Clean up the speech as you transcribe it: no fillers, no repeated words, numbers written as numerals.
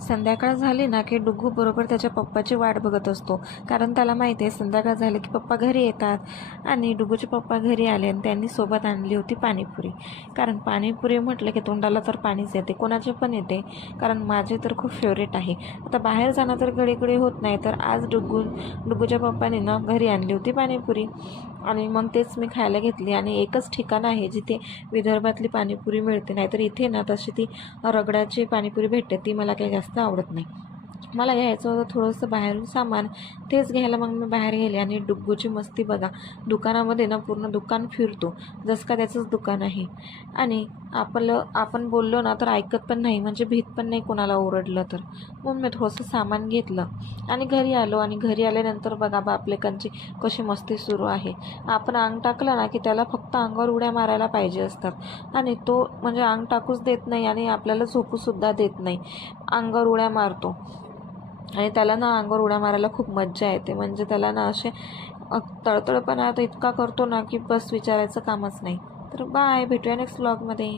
संध्याकाळ झाली ना की डुग्गू बरोबर त्याच्या पप्पाची वाट बघत असतो. कारण त्याला माहिती आहे संध्याकाळ झाली की पप्पा घरी येतात. आणि डुग्गूचे पप्पा घरी आले आणि त्यांनी सोबत आणली होती पाणीपुरी. कारण पाणीपुरी म्हटलं की तोंडाला तर पाणीच येते, कोणाचे पण येते. कारण माझे तर खूप फेवरेट आहे. आता बाहेर जाणं तर घडी होत नाही, तर आज डुग्गूच्या पप्पाने ना घरी आणली होती पाणीपुरी. आणि मग तेच मी खायला घेतली. आणि एकच ठिकाण आहे जिथे विदर्भातली पाणीपुरी मिळते, नाहीतर इथे ना तशी ती रगडाची पाणीपुरी भेटते, ती मला काही जास्त आवडत नाही. मला घ्यायचं होतं थोडंसं बाहेरून सामान, तेच घ्यायला मग मी बाहेर गेले. आणि डुग्गूची मस्ती बघा, दुकानामध्ये ना पूर्ण दुकान फिरतो जसं का त्याचंच दुकान आहे. आणि आपण बोललो ना तर ऐकत पण नाही, म्हणजे भीत पण नाही कोणाला ओरडलं तर. मग मी थोडंसं सामान घेतलं आणि घरी आलो. आणि घरी आल्यानंतर बघा बापलेकांची कशी मस्ती सुरू आहे. आपण अंग टाकलं ना की त्याला फक्त अंगावर उड्या मारायला पाहिजे असतात, आणि तो म्हणजे अंग टाकूच देत नाही आणि आपल्याला झोपूसुद्धा देत नाही, अंगावर उड्या मारतो. आणि त्याला ना अंगावर उड्या मारायला खूप मज्जा येते, म्हणजे त्याला ना असे तळतळपणा आता इतका करतो ना की बस विचारायचं कामच नाही. तर बाय, भेटूया नेक्स्ट व्लॉगमध्ये.